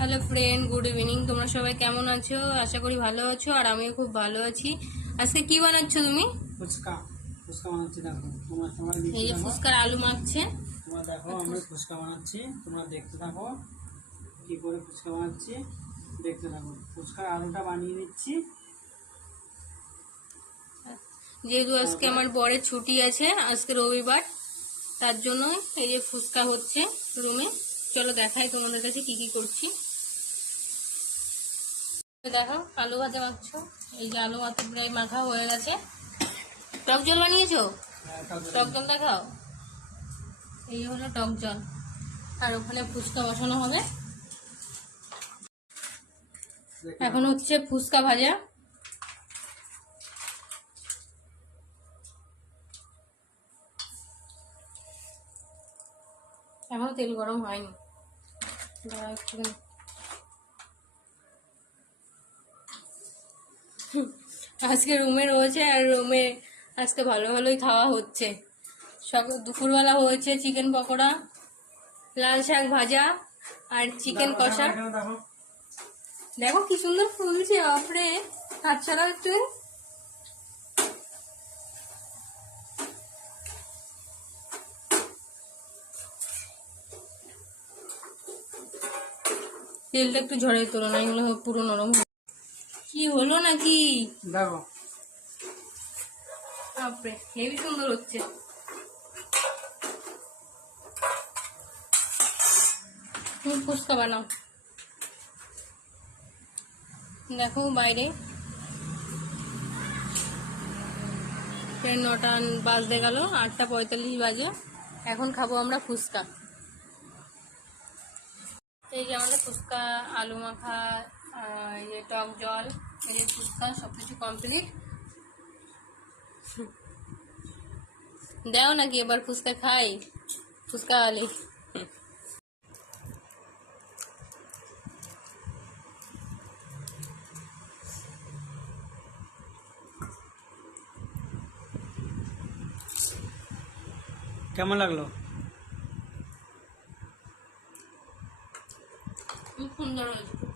Hello friend, good evening. তোমরা সবাই কেমন আছো? আশা করি ভালো আছো, আর আমিও খুব ভালো আছি। আজকে কি বানাচ্ছো তুমি? ফুচকা ফুচকা বানাচ্ছি। দেখো তোমরা সবাই এই দেখতে যে থাকো। ফুচকার আলু মাখছে। তোমরা দেখো আমি ফুচকা বানাচ্ছি, তোমরা দেখতে থাকো কি করে ফুচকা বানাচ্ছি, দেখতে থাকো। ফুচকার আলুটা বানিয়ে নিচ্ছি। যেহেতু আজকে আমার বরের ছুটি আছে, আজকে রবিবার, তার জন্য এই যে ফুচকা হচ্ছে রুমে। চলো দেখাই তোমাদের কাছে কি কি করছি। দেখো আলু ভাজা মাখছো। এই যে আলু ভাজা প্রায় মাখা হয়ে গেছে। টক জল বানিয়েছো? টক জল দেখাও। এই হলো টক জল, আর ওখানে ফুচকা বসানো হবে। এখন হচ্ছে ফুচকা ভাজা। এখনো তেল গরম হয়নি। আজকে রুমে রয়েছে, আর রুমে আজকে ভালো ভালোই খাওয়া হচ্ছে। দুপুরবেলা হয়েছে চিকেন পকোড়া, লাল শাক ভাজা, আর চিকেন কষা। দেখো কি সুন্দর ফুলছে, বাপরে। হাত ছাড়াও একটু। তেলটা একটু ঝরে তোলো, না এগুলো পুরো নরম। কি হলো নাকি? দেখো বাপরে, হেবি সুন্দর হচ্ছে। তুমি ফুচকা বানাও। দেখো বাইরে 9টা বাজতে গেল, 8:45 বাজে। এখন খাবো আমরা ফুচকা। এই যে আমাদের ফুচকা, আলু মাখা, এই যে টক জল, এই যে ফুচকা, সবকিছু কমপ্লিট। দাও নাকি এবার ফুচকা খাই? ফুচকা আলি। কেমন লাগলো? খুব সুন্দর হয়েছে।